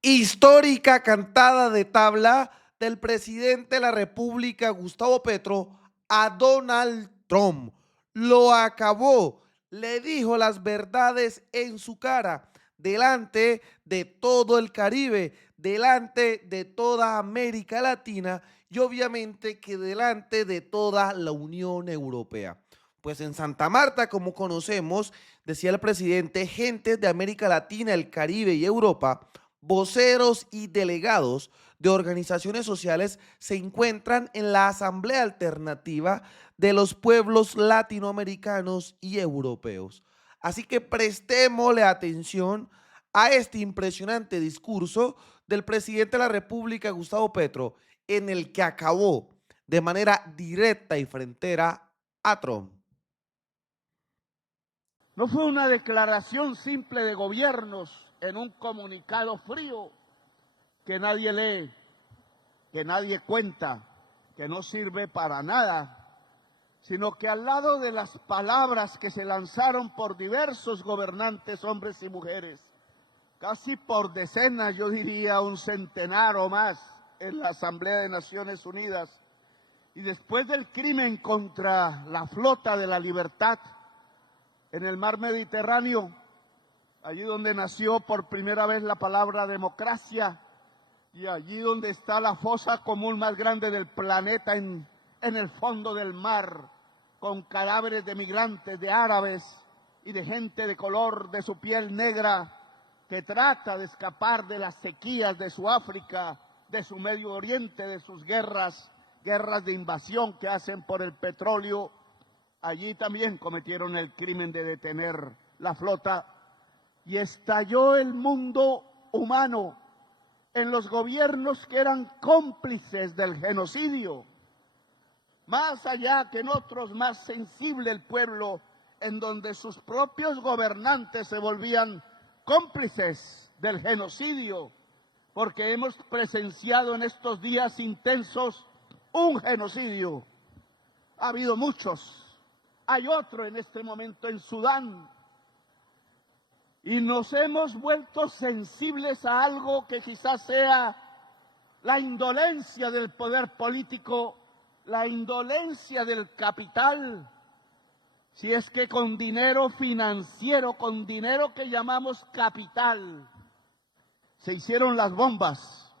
Histórica cantada de tabla del presidente de la República, Gustavo Petro, a Donald Trump. Lo acabó, le dijo las verdades en su cara, delante de todo el Caribe, delante de toda América Latina y obviamente que delante de toda la Unión Europea. Pues en Santa Marta, como conocemos, decía el presidente, gentes de América Latina, el Caribe y Europa, voceros y delegados de organizaciones sociales se encuentran en la Asamblea Alternativa de los Pueblos Latinoamericanos y Europeos. Así que prestémosle atención a este impresionante discurso del presidente de la República, Gustavo Petro, en el que acabó de manera directa y frentera a Trump. No fue una declaración simple de gobiernos en un comunicado frío que nadie lee, que nadie cuenta, que no sirve para nada, sino que al lado de las palabras que se lanzaron por diversos gobernantes, hombres y mujeres, casi por decenas, yo diría un centenar o más, en la Asamblea de Naciones Unidas, y después del crimen contra la flota de la libertad en el mar Mediterráneo, allí donde nació por primera vez la palabra democracia, y allí donde está la fosa común más grande del planeta en el fondo del mar, con cadáveres de migrantes, de árabes y de gente de color de su piel negra que trata de escapar de las sequías de su África, de su Medio Oriente, de sus guerras de invasión que hacen por el petróleo. Allí también cometieron el crimen de detener la flota y estalló el mundo humano en los gobiernos que eran cómplices del genocidio. Más allá que en otros más sensible el pueblo, en donde sus propios gobernantes se volvían cómplices del genocidio, porque hemos presenciado en estos días intensos un genocidio. Ha habido muchos. Hay otro en este momento en Sudán. Y nos hemos vuelto sensibles a algo que quizás sea la indolencia del poder político, la indolencia del capital, si es que con dinero financiero, con dinero que llamamos capital, se hicieron las bombas.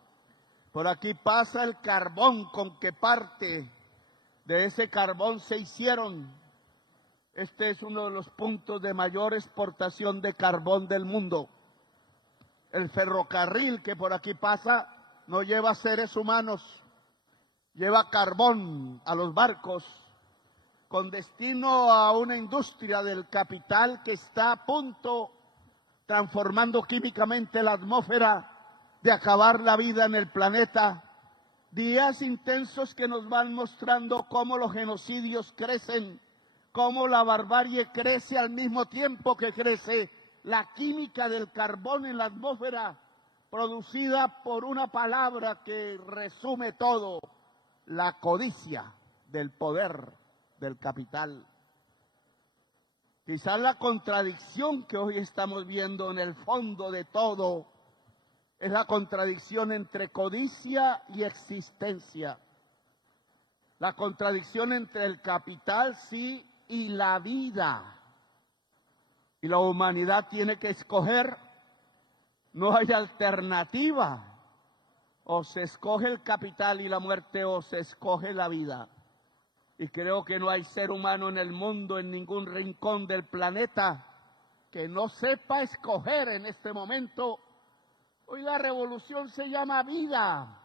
Por aquí pasa el carbón con que parte de ese carbón se hicieron. Este es uno de los puntos de mayor exportación de carbón del mundo. El ferrocarril que por aquí pasa no lleva seres humanos, lleva carbón a los barcos con destino a una industria del capital que está a punto, transformando químicamente la atmósfera, de acabar la vida en el planeta. Días intensos que nos van mostrando cómo los genocidios crecen, cómo la barbarie crece al mismo tiempo que crece la química del carbón en la atmósfera, producida por una palabra que resume todo: la codicia del poder del capital. Quizás la contradicción que hoy estamos viendo en el fondo de todo es la contradicción entre codicia y existencia. La contradicción entre el capital, sí, y la vida. Y la humanidad tiene que escoger, no hay alternativa. O se escoge el capital y la muerte o se escoge la vida. Y creo que no hay ser humano en el mundo, en ningún rincón del planeta, que no sepa escoger en este momento. Hoy la revolución se llama vida.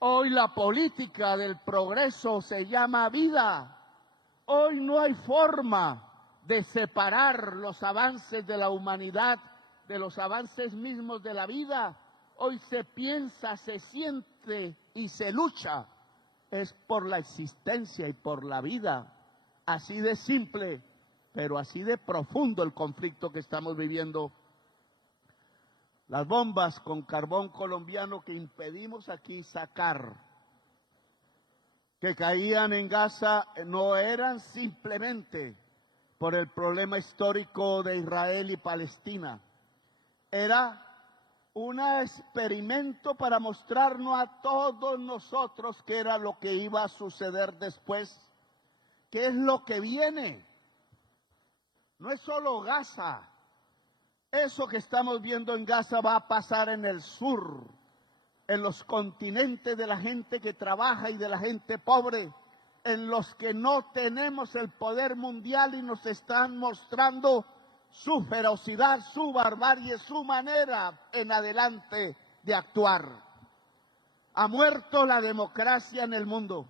Hoy la política del progreso se llama vida. Hoy no hay forma de separar los avances de la humanidad de los avances mismos de la vida. Hoy se piensa, se siente y se lucha. Es por la existencia y por la vida. Así de simple, pero así de profundo el conflicto que estamos viviendo. Las bombas con carbón colombiano que impedimos aquí sacar, que caían en Gaza, no eran simplemente por el problema histórico de Israel y Palestina. Era un experimento para mostrarnos a todos nosotros qué era lo que iba a suceder después, qué es lo que viene. No es solo Gaza. Eso que estamos viendo en Gaza va a pasar en el sur, en los continentes de la gente que trabaja y de la gente pobre, en los que no tenemos el poder mundial y nos están mostrando su ferocidad, su barbarie, su manera en adelante de actuar. Ha muerto la democracia en el mundo.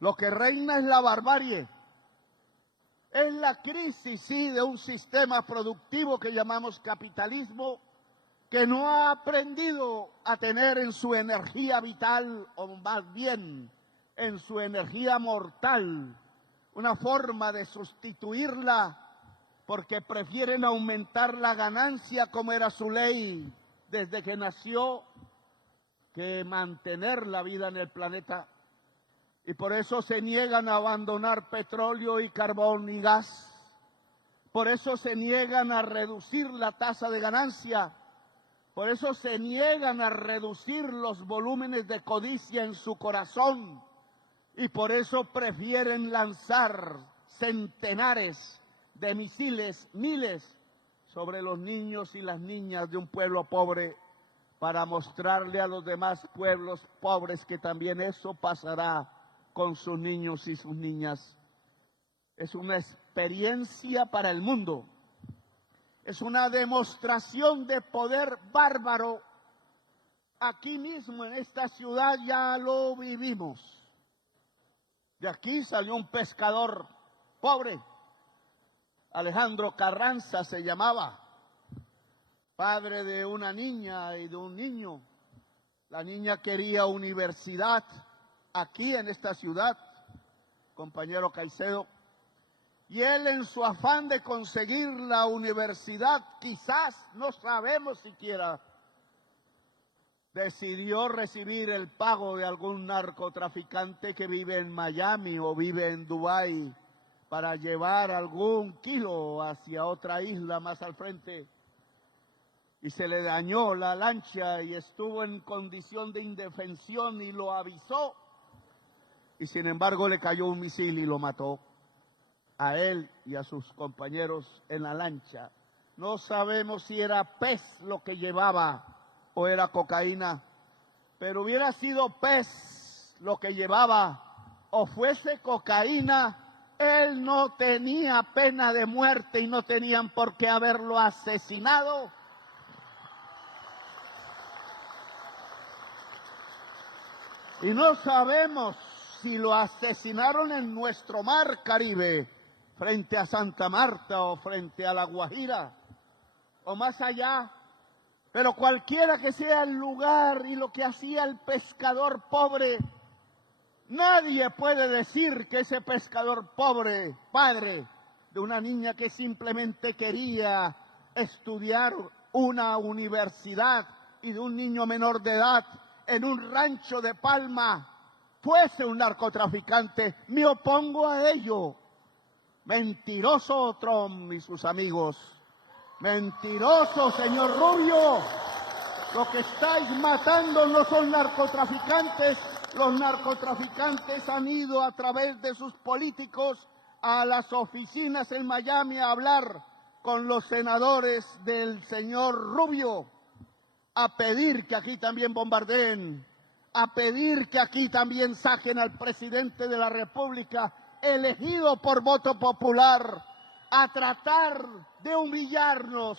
Lo que reina es la barbarie. Es la crisis, sí, de un sistema productivo que llamamos capitalismo, que no ha aprendido a tener en su energía vital, o más bien en su energía mortal, una forma de sustituirla, porque prefieren aumentar la ganancia, como era su ley desde que nació, que mantener la vida en el planeta. Y por eso se niegan a abandonar petróleo y carbón y gas. Por eso se niegan a reducir la tasa de ganancia. Por eso se niegan a reducir los volúmenes de codicia en su corazón. Y por eso prefieren lanzar centenares de misiles, miles, sobre los niños y las niñas de un pueblo pobre, para mostrarle a los demás pueblos pobres que también eso pasará con sus niños y sus niñas. Es una experiencia para el mundo. Es una demostración de poder bárbaro. Aquí mismo en esta ciudad ya lo vivimos. De aquí salió un pescador pobre, Alejandro Carranza se llamaba, padre de una niña y de un niño. La niña quería universidad aquí en esta ciudad, compañero Caicedo, y él, en su afán de conseguir la universidad, quizás, no sabemos siquiera, decidió recibir el pago de algún narcotraficante que vive en Miami o vive en Dubái para llevar algún kilo hacia otra isla más al frente. Y se le dañó la lancha y estuvo en condición de indefensión y lo avisó. Y sin embargo le cayó un misil y lo mató a él y a sus compañeros en la lancha. No sabemos si era pez lo que llevaba o era cocaína, pero hubiera sido pez lo que llevaba o fuese cocaína, él no tenía pena de muerte y no tenían por qué haberlo asesinado. Y no sabemos si lo asesinaron en nuestro mar Caribe, frente a Santa Marta o frente a La Guajira, o más allá. Pero cualquiera que sea el lugar y lo que hacía el pescador pobre, nadie puede decir que ese pescador pobre, padre de una niña que simplemente quería estudiar una universidad y de un niño menor de edad en un rancho de Palma, fuese un narcotraficante. Me opongo a ello. Mentiroso Trump y sus amigos. Mentiroso, señor Rubio. Lo que estáis matando no son narcotraficantes. Los narcotraficantes han ido a través de sus políticos a las oficinas en Miami a hablar con los senadores del señor Rubio, a pedir que aquí también bombardeen, a pedir que aquí también saquen al presidente de la República elegido por voto popular, a tratar de humillarnos.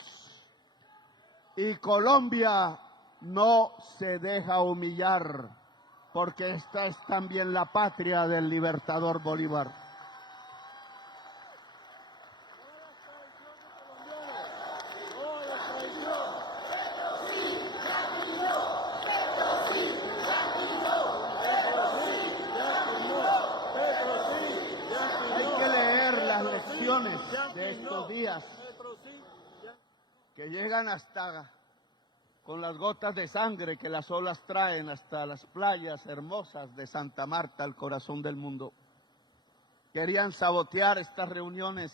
Y Colombia no se deja humillar, porque esta es también la patria del libertador Bolívar. De estos días que llegan hasta con las gotas de sangre que las olas traen hasta las playas hermosas de Santa Marta, el corazón del mundo. Querían sabotear estas reuniones.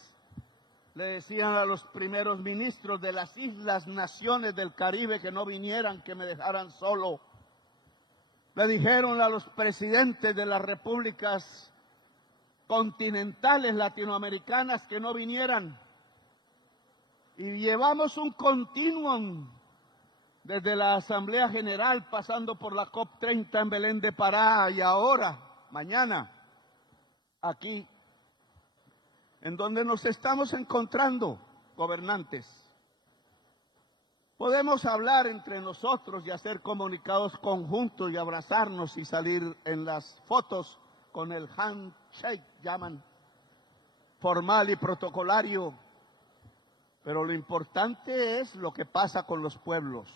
le decían a los primeros ministros de las islas, naciones del Caribe que no vinieran, que me dejaran solo. Le dijeron a los presidentes de las repúblicas continentales latinoamericanas que no vinieran. Y llevamos un continuum desde la Asamblea General, pasando por la COP30 en Belén de Pará y ahora, mañana, aquí, en donde nos estamos encontrando, gobernantes. Podemos hablar entre nosotros y hacer comunicados conjuntos y abrazarnos y salir en las fotos con el handshake, llaman, formal y protocolario. Pero lo importante es lo que pasa con los pueblos.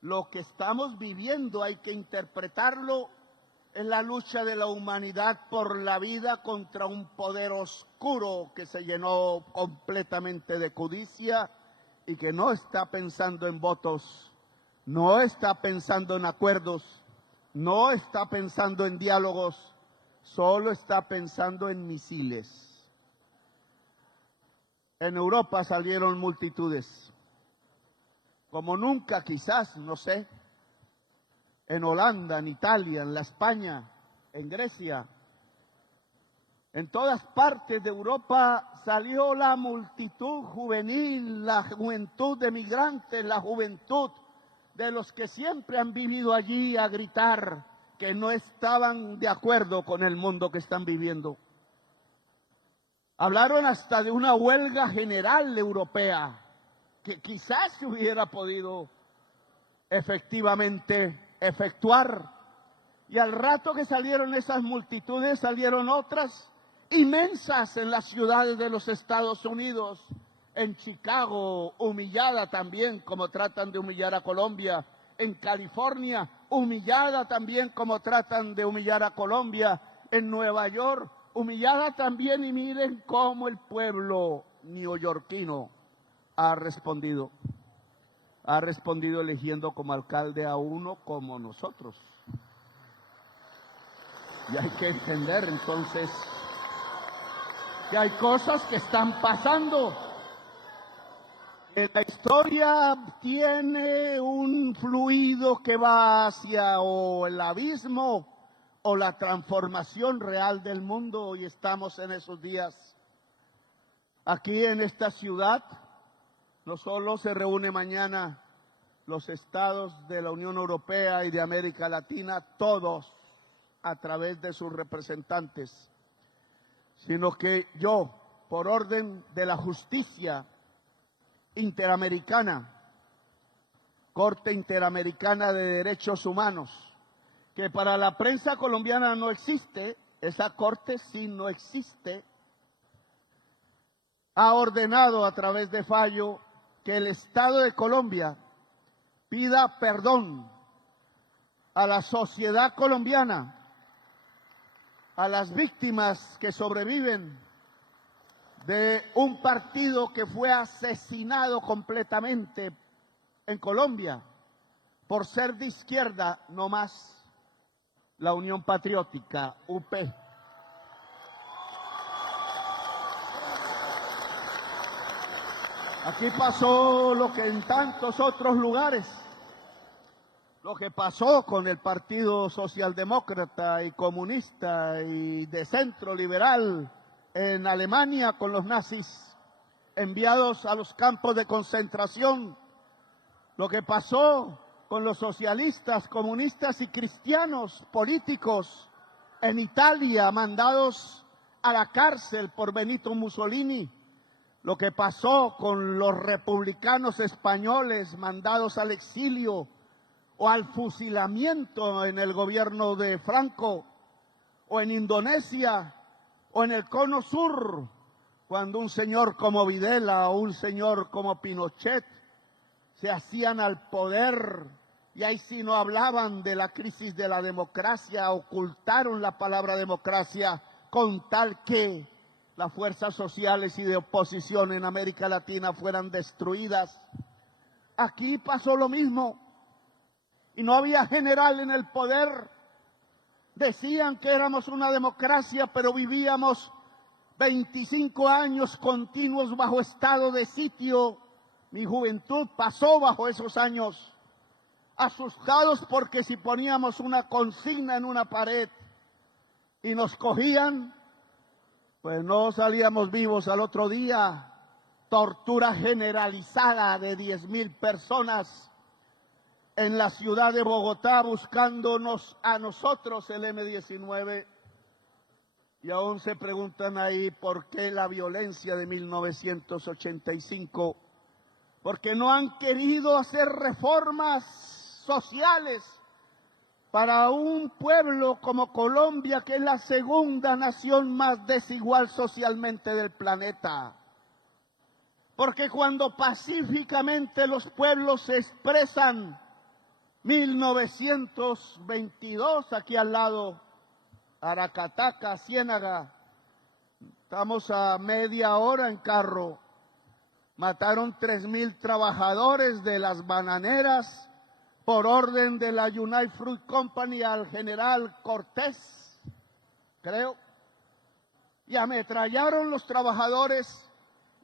Lo que estamos viviendo hay que interpretarlo en la lucha de la humanidad por la vida contra un poder oscuro que se llenó completamente de codicia y que no está pensando en votos, no está pensando en acuerdos, no está pensando en diálogos, solo está pensando en misiles. En Europa salieron multitudes, como nunca quizás, no sé, en Holanda, en Italia, en la España, en Grecia. En todas partes de Europa salió la multitud juvenil, la juventud de migrantes, la juventud de los que siempre han vivido allí a gritar que no estaban de acuerdo con el mundo que están viviendo. Hablaron hasta de una huelga general europea, que quizás se hubiera podido efectivamente efectuar. Y al rato que salieron esas multitudes, salieron otras inmensas en las ciudades de los Estados Unidos, en Chicago, humillada también como tratan de humillar a Colombia, en California, humillada también como tratan de humillar a Colombia, en Nueva York, humillada también, y miren cómo el pueblo neoyorquino ha respondido eligiendo como alcalde a uno como nosotros. Y hay que entender entonces que hay cosas que están pasando. La historia tiene un fluido que va hacia o el abismo o la transformación real del mundo. Hoy estamos en esos días. Aquí en esta ciudad no solo se reúne mañana los estados de la Unión Europea y de América Latina, todos a través de sus representantes, sino que yo, por orden de la justicia interamericana, Corte Interamericana de Derechos Humanos, que para la prensa colombiana no existe, esa corte sí no existe, ha ordenado a través de fallo que el Estado de Colombia pida perdón a la sociedad colombiana, a las víctimas que sobreviven de un partido que fue asesinado completamente en Colombia por ser de izquierda, no más, la Unión Patriótica, UP. Aquí pasó lo que en tantos otros lugares, lo que pasó con el Partido Socialdemócrata y Comunista y de centro liberal en Alemania con los nazis enviados a los campos de concentración, lo que pasó con los socialistas, comunistas y cristianos políticos en Italia mandados a la cárcel por Benito Mussolini, lo que pasó con los republicanos españoles mandados al exilio o al fusilamiento en el gobierno de Franco, o en Indonesia, o en el Cono Sur, cuando un señor como Videla o un señor como Pinochet se hacían al poder, y ahí sí no hablaban de la crisis de la democracia, ocultaron la palabra democracia con tal que las fuerzas sociales y de oposición en América Latina fueran destruidas. Aquí pasó lo mismo. Y no había general en el poder. Decían que éramos una democracia, pero vivíamos 25 años continuos bajo estado de sitio. Mi juventud pasó bajo esos años, asustados porque si poníamos una consigna en una pared y nos cogían, pues no salíamos vivos al otro día. Tortura generalizada de 10,000 personas en la ciudad de Bogotá buscándonos a nosotros, el M-19. Y aún se preguntan ahí por qué la violencia de 1985. Porque no han querido hacer reformas sociales para un pueblo como Colombia, que es la segunda nación más desigual socialmente del planeta. Porque cuando pacíficamente los pueblos se expresan, 1922, aquí al lado, Aracataca, Ciénaga, estamos a media hora en carro, mataron 3,000 trabajadores de las bananeras por orden de la United Fruit Company al general Cortés, creo, y ametrallaron los trabajadores.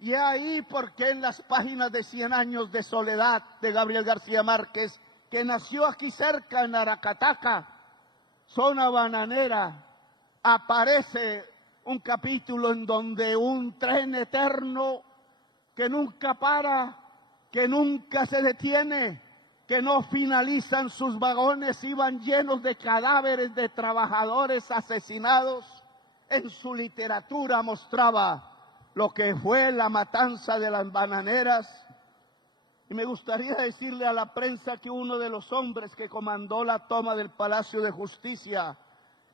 Y ahí porque en las páginas de 100 años de soledad de Gabriel García Márquez, que nació aquí cerca en Aracataca, zona bananera, aparece un capítulo en donde un tren eterno que nunca para, que nunca se detiene, que no finalizan sus vagones, iban llenos de cadáveres de trabajadores asesinados. En su literatura mostraba lo que fue la matanza de las bananeras. Y me gustaría decirle a la prensa que uno de los hombres que comandó la toma del Palacio de Justicia,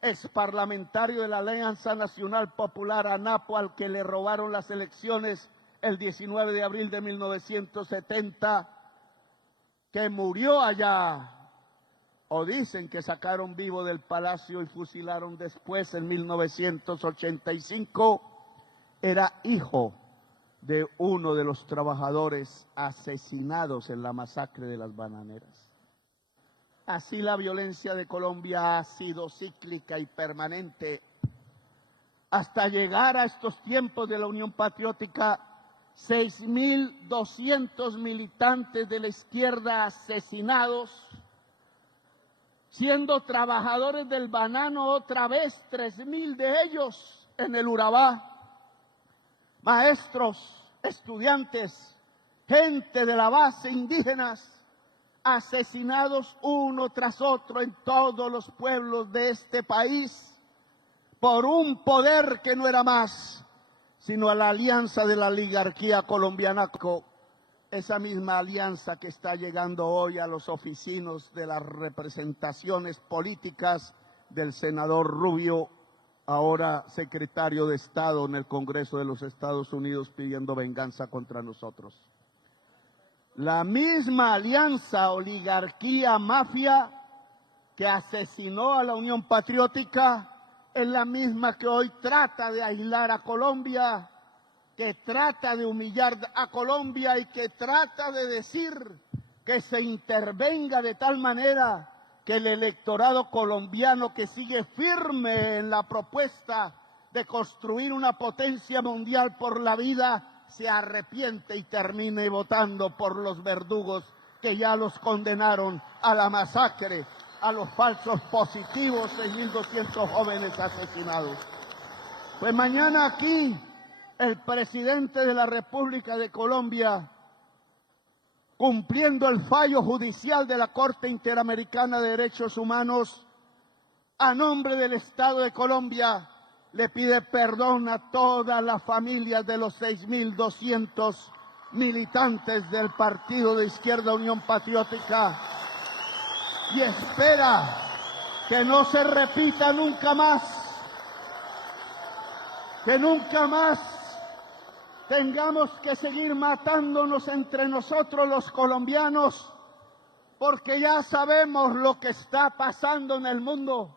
ex parlamentario de la Alianza Nacional Popular, ANAPO, al que le robaron las elecciones el 19 de abril de 1970, que murió allá, o dicen que sacaron vivo del palacio y fusilaron después en 1985, era hijo de uno de los trabajadores asesinados en la masacre de las bananeras. Así la violencia de Colombia ha sido cíclica y permanente hasta llegar a estos tiempos de la Unión Patriótica. 6,200 militantes de la izquierda asesinados, siendo trabajadores del banano otra vez 3,000 de ellos en el Urabá. Maestros, estudiantes, gente de la base, indígenas, asesinados uno tras otro en todos los pueblos de este país por un poder que no era más sino a la alianza de la oligarquía colombiana, esa misma alianza que está llegando hoy a los oficinos de las representaciones políticas del senador Rubio, ahora secretario de Estado en el Congreso de los Estados Unidos, pidiendo venganza contra nosotros. La misma alianza oligarquía-mafia que asesinó a la Unión Patriótica es la misma que hoy trata de aislar a Colombia, que trata de humillar a Colombia y que trata de decir que se intervenga de tal manera que el electorado colombiano, que sigue firme en la propuesta de construir una potencia mundial por la vida, se arrepiente y termine votando por los verdugos que ya los condenaron a la masacre, a los falsos positivos, 6,200 jóvenes asesinados. Pues mañana aquí el presidente de la República de Colombia, cumpliendo el fallo judicial de la Corte Interamericana de Derechos Humanos, a nombre del Estado de Colombia, le pide perdón a todas las familias de los 6,200 militantes del Partido de Izquierda Unión Patriótica y espera que no se repita nunca más, que nunca más tengamos que seguir matándonos entre nosotros los colombianos, porque ya sabemos lo que está pasando en el mundo,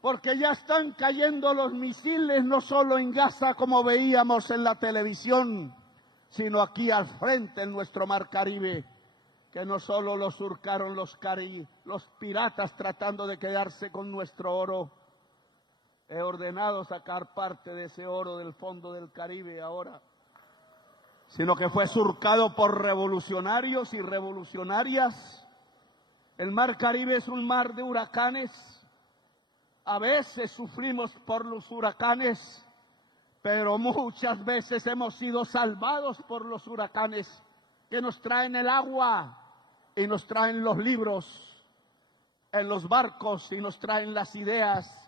porque ya están cayendo los misiles no solo en Gaza como veíamos en la televisión, sino aquí al frente en nuestro mar Caribe, que no solo lo surcaron los piratas tratando de quedarse con nuestro oro. he ordenado sacar parte de ese oro del fondo del Caribe ahora, sino que fue surcado por revolucionarios y revolucionarias. El mar Caribe es un mar de huracanes. A veces sufrimos por los huracanes, pero muchas veces hemos sido salvados por los huracanes que nos traen el agua y nos traen los libros en los barcos y nos traen las ideas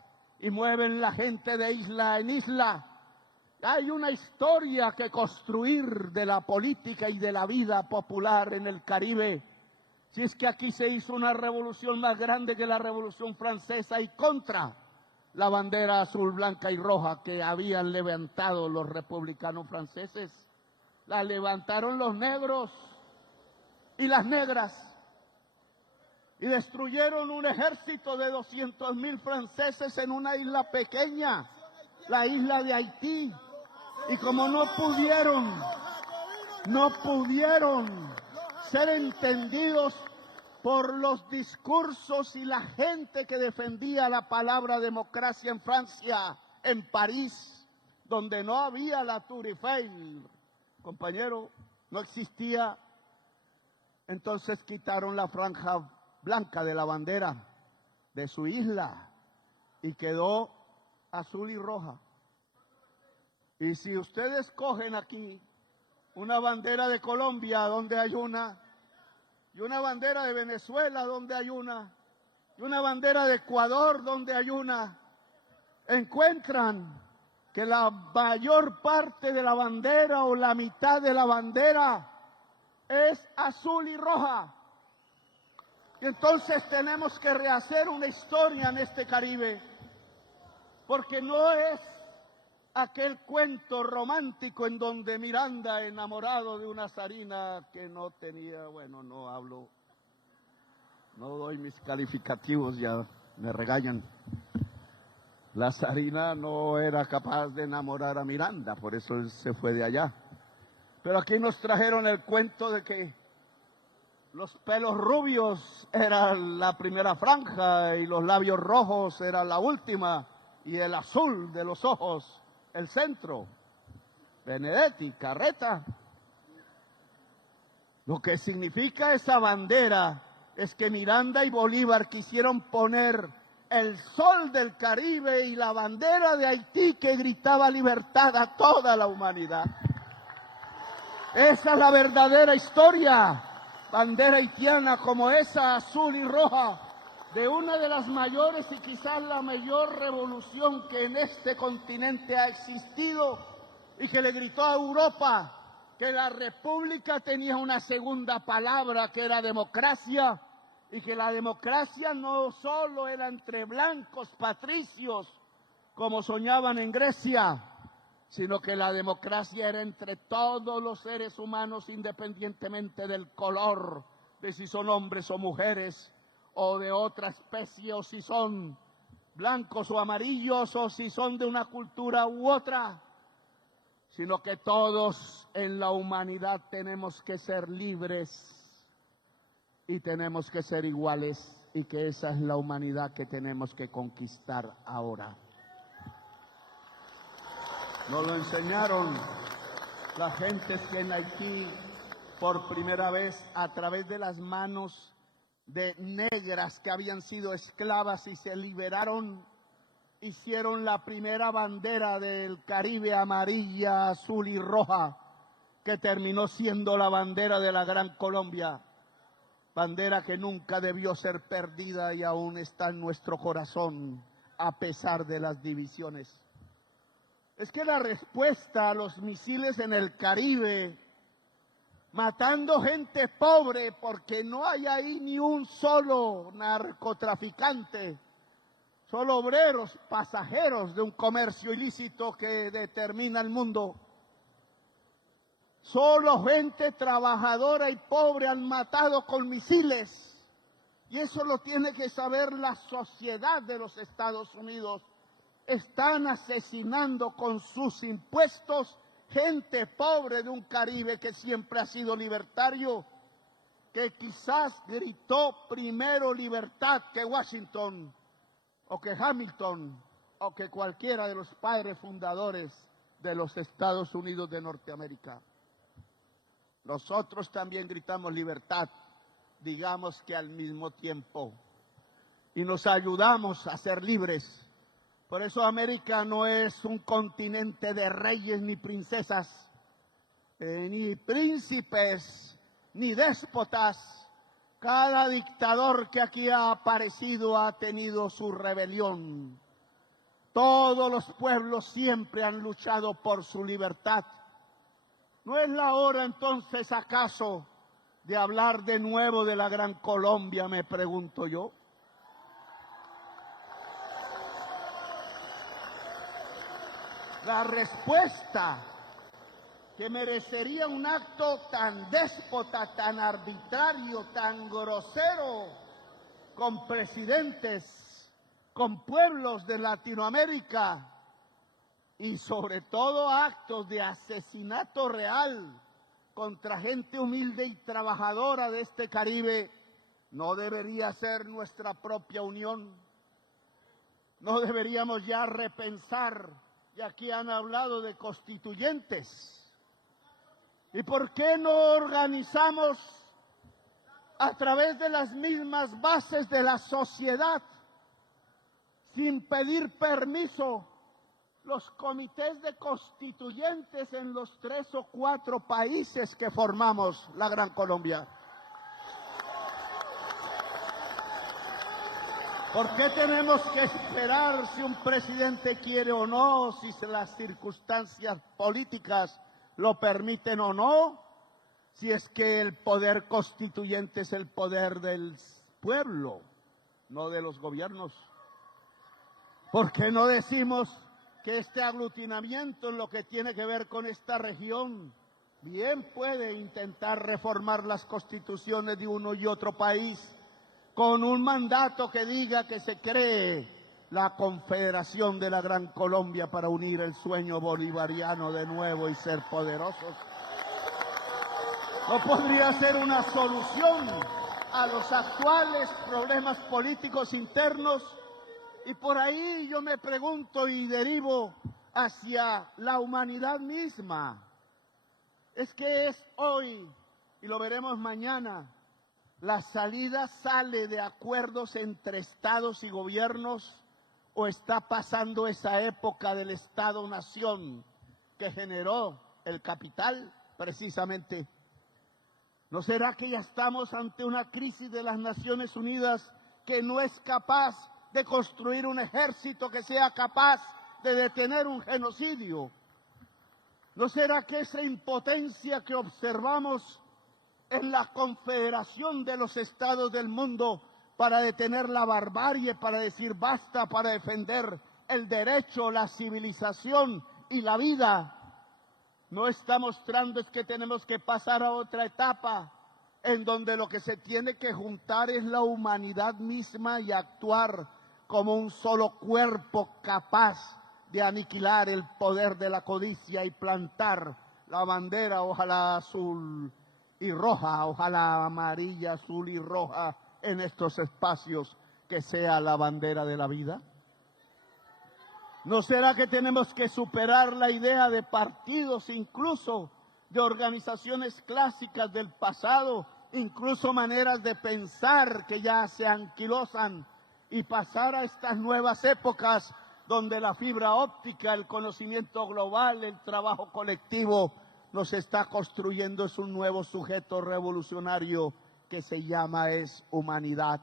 y mueven la gente de isla en isla. Hay una historia que construir de la política y de la vida popular en el Caribe. Si es que aquí se hizo una revolución más grande que la Revolución Francesa y contra la bandera azul, blanca y roja que habían levantado los republicanos franceses. La levantaron los negros y las negras y destruyeron un ejército de 200,000 franceses en una isla pequeña, la isla de Haití. Y como no pudieron ser entendidos por los discursos y la gente que defendía la palabra democracia en Francia, en París, donde no había la Tour Eiffel, compañero, no existía. Entonces quitaron la franja blanca de la bandera de su isla y quedó azul y roja. Y si ustedes cogen aquí una bandera de Colombia donde hay una, y una bandera de Venezuela donde hay una, y una bandera de Ecuador donde hay una, encuentran que la mayor parte de la bandera o la mitad de la bandera es azul y roja. Y entonces tenemos que rehacer una historia en este Caribe, porque no es aquel cuento romántico en donde Miranda, enamorado de una zarina que no tenía, bueno, no doy mis calificativos, ya me regañan. La zarina no era capaz de enamorar a Miranda, por eso él se fue de allá. Pero aquí nos trajeron el cuento de que los pelos rubios eran la primera franja y los labios rojos eran la última y el azul de los ojos el centro. Benedetti, Carreta. Lo que significa esa bandera es que Miranda y Bolívar quisieron poner el sol del Caribe y la bandera de Haití que gritaba libertad a toda la humanidad. Esa es la verdadera historia. Bandera haitiana como esa, azul y roja, de una de las mayores y quizás la mayor revolución que en este continente ha existido y que le gritó a Europa que la república tenía una segunda palabra que era democracia y que la democracia no solo era entre blancos patricios como soñaban en Grecia, sino que la democracia era entre todos los seres humanos independientemente del color, de si son hombres o mujeres, o de otra especie, o si son blancos o amarillos, o si son de una cultura u otra, sino que todos en la humanidad tenemos que ser libres y tenemos que ser iguales, y que esa es la humanidad que tenemos que conquistar ahora. Nos lo enseñaron las gentes que en Haití, por primera vez, a través de las manos de negras que habían sido esclavas y se liberaron, hicieron la primera bandera del Caribe, amarilla, azul y roja, que terminó siendo la bandera de la Gran Colombia, bandera que nunca debió ser perdida y aún está en nuestro corazón a pesar de las divisiones. Es que la respuesta a los misiles en el Caribe, matando gente pobre, porque no hay ahí ni un solo narcotraficante, solo obreros, pasajeros de un comercio ilícito que determina el mundo. Solo gente trabajadora y pobre han matado con misiles. Y eso lo tiene que saber la sociedad de los Estados Unidos. Están asesinando con sus impuestos gente pobre de un Caribe que siempre ha sido libertario, que quizás gritó primero libertad que Washington, o que Hamilton, o que cualquiera de los padres fundadores de los Estados Unidos de Norteamérica. Nosotros también gritamos libertad, digamos que al mismo tiempo, y nos ayudamos a ser libres. Por eso América no es un continente de reyes ni princesas, ni príncipes, ni déspotas. Cada dictador que aquí ha aparecido ha tenido su rebelión. Todos los pueblos siempre han luchado por su libertad. ¿No es la hora entonces acaso de hablar de nuevo de la Gran Colombia, me pregunto yo? La respuesta que merecería un acto tan déspota, tan arbitrario, tan grosero, con presidentes, con pueblos de Latinoamérica y sobre todo actos de asesinato real contra gente humilde y trabajadora de este Caribe, no debería ser nuestra propia unión. No deberíamos ya repensar, y aquí han hablado de constituyentes. ¿Y por qué no organizamos a través de las mismas bases de la sociedad, sin pedir permiso, los comités de constituyentes en los 3 o 4 países que formamos la Gran Colombia? ¿Por qué tenemos que esperar si un presidente quiere o no, si las circunstancias políticas lo permiten o no, si es que el poder constituyente es el poder del pueblo, no de los gobiernos? ¿Por qué no decimos que este aglutinamiento en lo que tiene que ver con esta región bien puede intentar reformar las constituciones de uno y otro país con un mandato que diga que se cree la Confederación de la Gran Colombia para unir el sueño bolivariano de nuevo y ser poderosos? ¿No podría ser una solución a los actuales problemas políticos internos? Y por ahí yo me pregunto y derivo hacia la humanidad misma. Es que es hoy, y lo veremos mañana, la salida sale de acuerdos entre estados y gobiernos, o está pasando esa época del Estado-Nación que generó el capital precisamente. ¿No será que ya estamos ante una crisis de las Naciones Unidas que no es capaz de construir un ejército que sea capaz de detener un genocidio? ¿No será que esa impotencia que observamos en la Confederación de los Estados del mundo para detener la barbarie, para decir basta, para defender el derecho, la civilización y la vida, no está mostrando es que tenemos que pasar a otra etapa en donde lo que se tiene que juntar es la humanidad misma y actuar como un solo cuerpo capaz de aniquilar el poder de la codicia y plantar la bandera, ojalá azul y roja, ojalá amarilla, azul y roja en estos espacios, que sea la bandera de la vida? ¿No será que tenemos que superar la idea de partidos, incluso de organizaciones clásicas del pasado, incluso maneras de pensar que ya se anquilosan, y pasar a estas nuevas épocas donde la fibra óptica, el conocimiento global, el trabajo colectivo nos está construyendo es un nuevo sujeto revolucionario que se llama humanidad,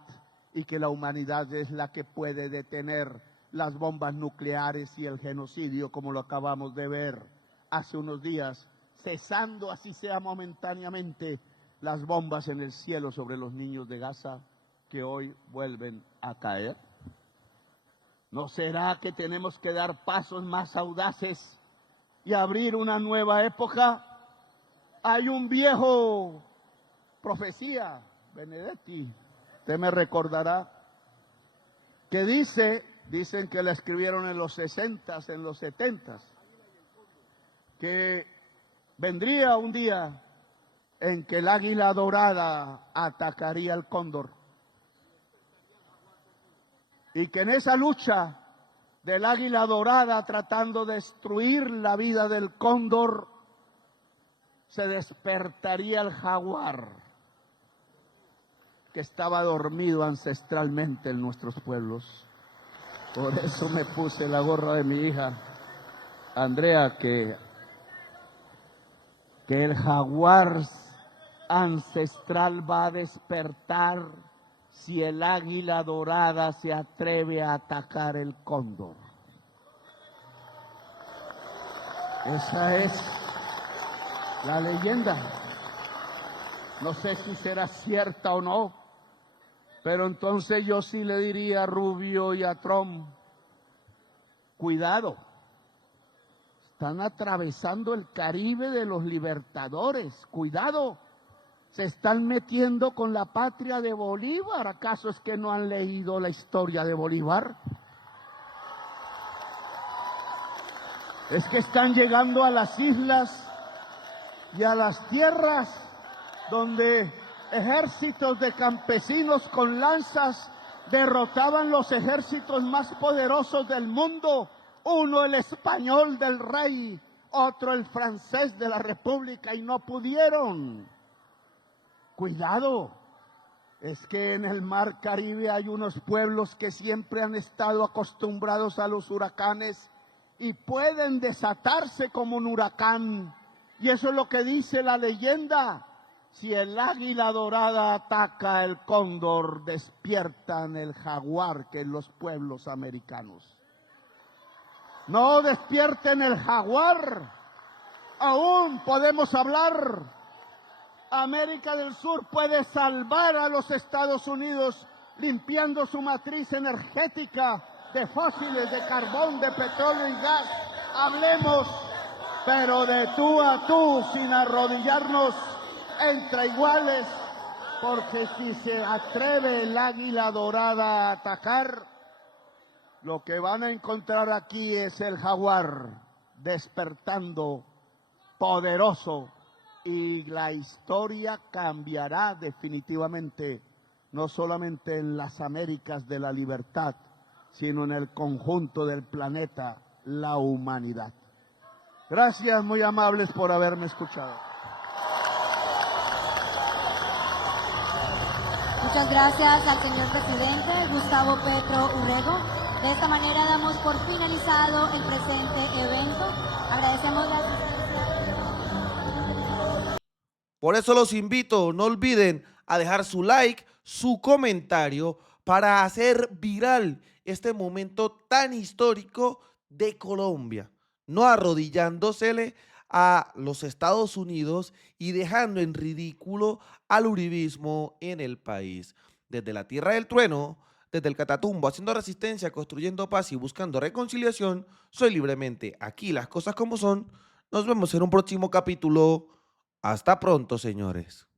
y que la humanidad es la que puede detener las bombas nucleares y el genocidio, como lo acabamos de ver hace unos días, cesando así sea momentáneamente las bombas en el cielo sobre los niños de Gaza, que hoy vuelven a caer. ¿No será que tenemos que dar pasos más audaces y abrir una nueva época? Hay un viejo profecía, Benedetti, usted me recordará, que dicen que la escribieron en los 60s, en los 70s, que vendría un día en que el águila dorada atacaría al cóndor, y que en esa lucha del águila dorada tratando de destruir la vida del cóndor, se despertaría el jaguar que estaba dormido ancestralmente en nuestros pueblos. Por eso me puse la gorra de mi hija, Andrea, que el jaguar ancestral va a despertar si el águila dorada se atreve a atacar el cóndor. Esa es la leyenda. No sé si será cierta o no, pero entonces yo sí le diría a Rubio y a Trump, cuidado, están atravesando el Caribe de los libertadores, cuidado, se están metiendo con la patria de Bolívar. ¿Acaso es que no han leído la historia de Bolívar? Es que están llegando a las islas y a las tierras donde ejércitos de campesinos con lanzas derrotaban los ejércitos más poderosos del mundo, uno el español del rey, otro el francés de la república, y no pudieron. Cuidado, es que en el mar Caribe hay unos pueblos que siempre han estado acostumbrados a los huracanes y pueden desatarse como un huracán. Y eso es lo que dice la leyenda. Si el águila dorada ataca el cóndor, despiertan el jaguar, que es los pueblos americanos. No despierten el jaguar. Aún podemos hablar. América del Sur puede salvar a los Estados Unidos limpiando su matriz energética de fósiles, de carbón, de petróleo y gas. Hablemos, pero de tú a tú, sin arrodillarnos entre iguales, porque si se atreve el águila dorada a atacar, lo que van a encontrar aquí es el jaguar despertando poderoso, y la historia cambiará definitivamente, no solamente en las Américas de la libertad, sino en el conjunto del planeta, la humanidad. Gracias, muy amables, por haberme escuchado. Muchas gracias al señor presidente Gustavo Petro Urrego. De esta manera damos por finalizado el presente evento. Agradecemos la asistencia. Por eso los invito, no olviden a dejar su like, su comentario para hacer viral este momento tan histórico de Colombia, no arrodillándosele a los Estados Unidos y dejando en ridículo al uribismo en el país. Desde la tierra del trueno, desde el Catatumbo, haciendo resistencia, construyendo paz y buscando reconciliación, soy Libremente. Aquí las cosas como son. Nos vemos en un próximo capítulo. Hasta pronto, señores.